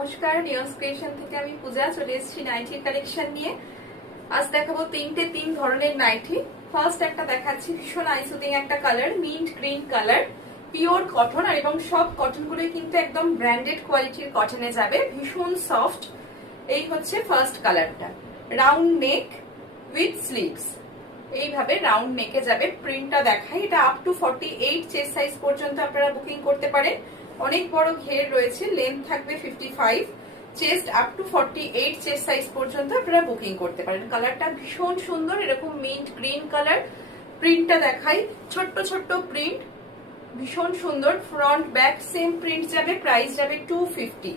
নমস্কার, নিয়স ক্রিয়েশন থেকে আমি পূজা চলে এসেছি নাইটির কালেকশন নিয়ে। আজ দেখাবো তিন ধরনের নাইটি। ফার্স্ট একটা দেখাচ্ছি ভীষণ আইসুদিং একটা colour, mint green colour, pure cotton, আর এবং সব কটন গুলো কিন্তু একদম ব্র্যান্ডেড কোয়ালিটির কটনে যাবে, ভীষণ সফট। এই হচ্ছে ফার্স্ট কালারটা, রাউন্ড নেক উইথ স্লিভস। এইভাবে রাউন্ড নেকে যাবে। প্রিন্টটা দেখাই, এটা আপ টু 48 চেস্ট সাইজ পর্যন্ত আপনারা বুকিং করতে পারেন। অনেক বড় ঘের রয়েছে, লেন্থ থাকবে 55, chest up to 48 chest size পর্যন্ত আপনারা বুকিং করতে পারেন। কালারটা ভীষণ সুন্দর, এরকম মিন্ট গ্রিন কালার। প্রিন্টটা দেখাই, ছোট্ট ছোট্ট প্রিন্ট, ভীষণ সুন্দর। ফ্রন্ট ব্যাক সেম প্রিন্ট যাবে। প্রাইস যাবে 250,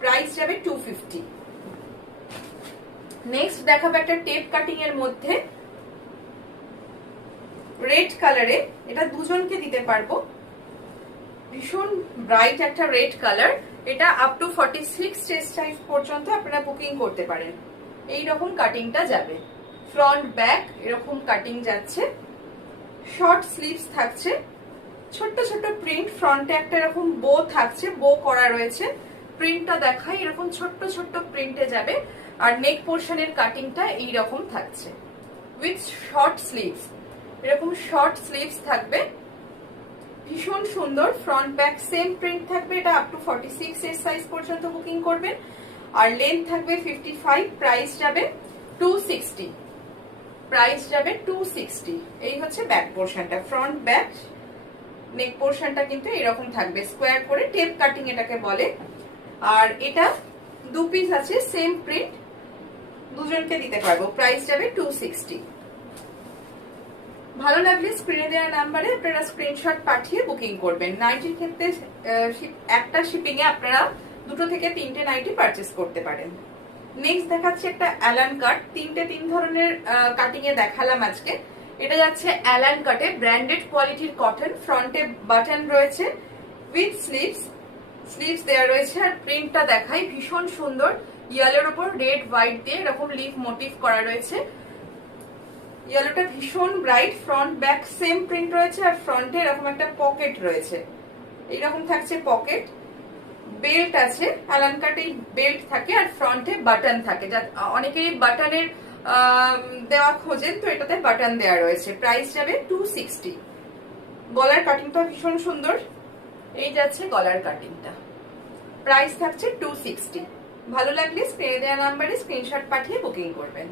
প্রাইস যাবে 250। নেক্সট দেখাবো একটা টেপ কাটিং এর মধ্যে রেড কালারে, এটা দুজনকে দিতে পারবো। ভীষণ ব্রাইট একটা রেড কালার, এটা আপ টু 46 চেস্ট সাইজ পর্যন্ত আপনারা বুকিং করতে পারেন। এই রকম কাটিংটা যাবে, ফ্রন্ট ব্যাক এরকম কাটিং যাচ্ছে, শর্ট স্লিভস থাকছে, ছোট্ট ছোট্ট প্রিন্ট, ফ্রন্টে একটা এরকম বো থাকছে, বো করা রয়েছে। প্রিন্টটা দেখাই, এরকম ছোট্ট ছোট্ট প্রিন্টে যাবে। আর নেক পোর্শনের কাটিংটা এইরকম থাকছে উইথ শর্ট স্লিভস, এরকম শর্ট স্লিভস থাকবে, ভীষণ সুন্দর। ফ্রন্ট ব্যাক সেম প্রিন্ট থাকবে, এটা আপ টু 46 এর সাইজ পর্যন্ত বুকিং করবেন। আর লেন্থ থাকবে 55, প্রাইস যাবে 260, প্রাইস যাবে 260। এই হচ্ছে ব্যাক পোর্শনটা, ফ্রন্ট ব্যাক। নেক পোর্শনটা কিন্তু এরকম থাকবে, স্কোয়ার করে, টেপ কাটিং এটাকে বলে। আর এটা দু পিস আছে, সেম প্রিন্ট, দুজনকে দিতে পারবো। প্রাইস যাবে 260। ভালো লাগলে স্ক্রিনে দেওয়া নাম্বারে আপনারা স্ক্রিনশট পাঠিয়ে বুকিং করবেন। নাইটির ক্ষেত্রে একটা শিপিং এ আপনারা 2 থেকে 3টে নাইটি পারচেস করতে পারেন। নেক্সট দেখাচ্ছি একটা অ্যালান কাট। তিন ধরনের কাটিং এ দেখালাম আজকে। এটা যাচ্ছে অ্যালান কাটে, ব্র্যান্ডেড কোয়ালিটির কটন। ফ্রন্টে বাটন রয়েছে উইথ স্লিভস, স্লিভস দেওয়া রয়েছে। আর প্রিন্টটা দেখাই, ভীষণ সুন্দর, ইয়েলোর উপর রেড হোয়াইট দিয়ে এরকম লিফ মোটিভ করা রয়েছে। ইয়েলোটা ভীষণ bright, front back same print রয়েছে। আর ফ্রন্টে এরকম একটা পকেট রয়েছে, এইরকম থাকছে পকেট। বেল্ট আছে, অ্যালান কাটে বেল্ট থাকে, আর ফ্রন্টে বাটন থাকে। অনেকেই বাটনের দেওয়া খোঁজেন, তো এটাতে বাটন দেওয়া রয়েছে। প্রাইস যাবে 260। গলার কাটিংটা ভীষণ সুন্দর, এই যাচ্ছে গলার কাটিংটা। প্রাইস থাকছে 260। ভালো লাগলে স্ক্রিনে দেওয়া নাম্বারে স্ক্রিনশট পাঠিয়ে বুকিং করবেন।